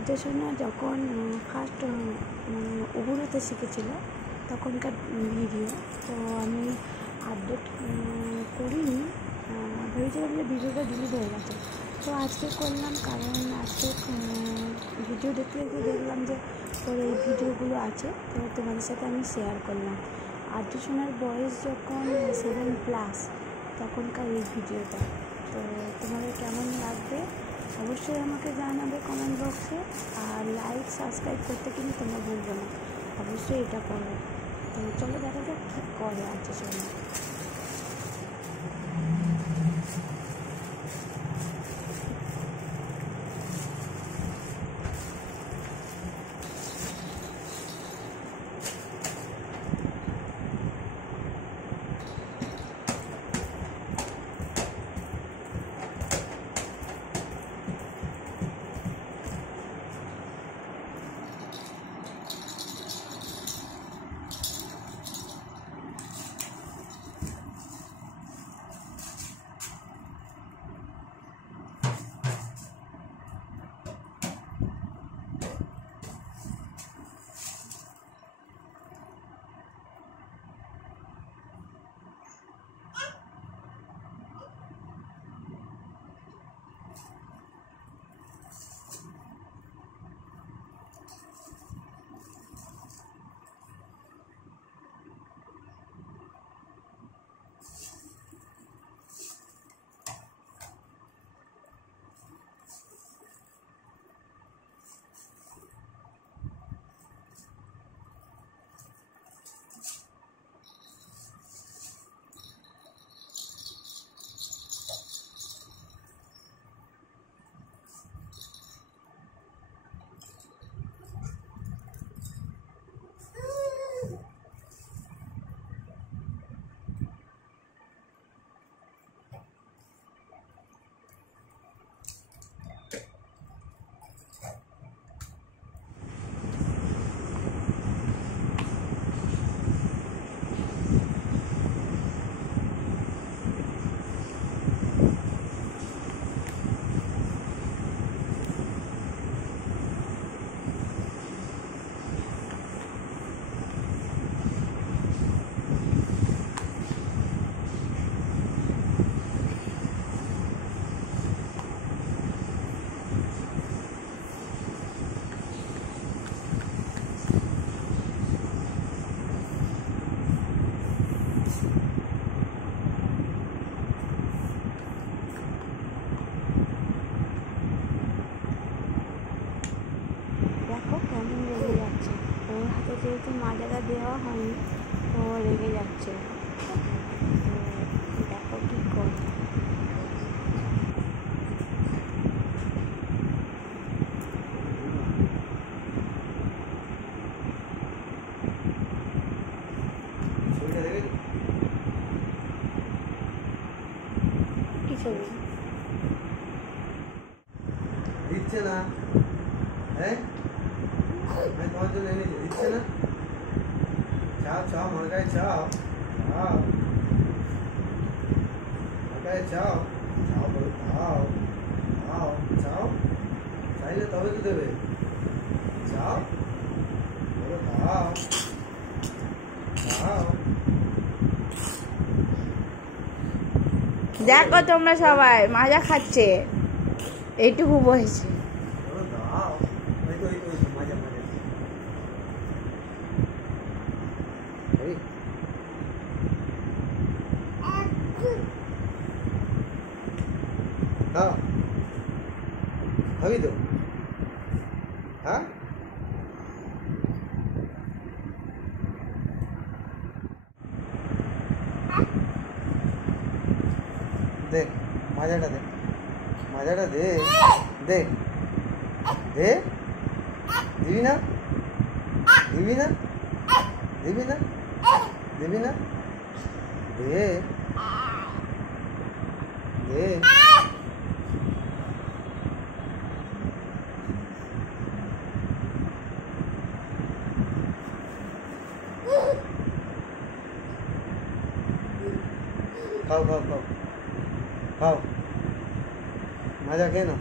আর্যসোনা যখন ফার্স্ট উবুড়োতে শিখেছিল তখনকার ভিডিও, তো আমি আপডেট করিনি, ভেবেছিলাম যে ভিডিওটা ডিলিট হয়ে গেছে। তো আজকে করলাম, কারণ আজকে ভিডিও দেখতে দেখতে দেখলাম যে তোর এই ভিডিওগুলো আছে, তো তোমাদের সাথে আমি শেয়ার করলাম। আর্যসোনার বয়স যখন 7+ তখনকার এই ভিডিওটা। তো তোমাদের কেমন লাগবে অবশ্যই আমাকে জানাবে কমেন্ট বক্সে, আর লাইক সাবস্ক্রাইব করতে কিন্তু তোমরা ভুলবে না, অবশ্যই এটা করো। তো চলো দেখা যাক কী করে আর্যসোনা। দেখো কেমন লেগে যাচ্ছে, ওর হাতে যেহেতু মাজাটা দেওয়া হয়নি তো লেগে যাচ্ছে। দেখো কী করে। কি ছবি দিচ্ছে না? হ্যাঁ, আমি তোমার জন্য এনেছি, দিচ্ছে না? চাও চাও, আমার গায়ে চাও, চাও আমার গায়ে চাও, চাও বলো, চাও চাও চাও, চাইলে তবে তো দেবে। চাও বলো, চাও চাও। দেখো তোমরা সবাই মাজা খাচ্ছে এইটুকু বয়সে। বলো দাও, এই তো মাজা মাজা। এই দাও, খাবি তো? হ্যাঁ, দেখ মাজাটা দে, মাজাটা দে, দে দে, দিবি না? দিবি না? দিবি না? দিবি না? দে দে। খাও খাও খাও খাও, মাজা খেয়ে নাও।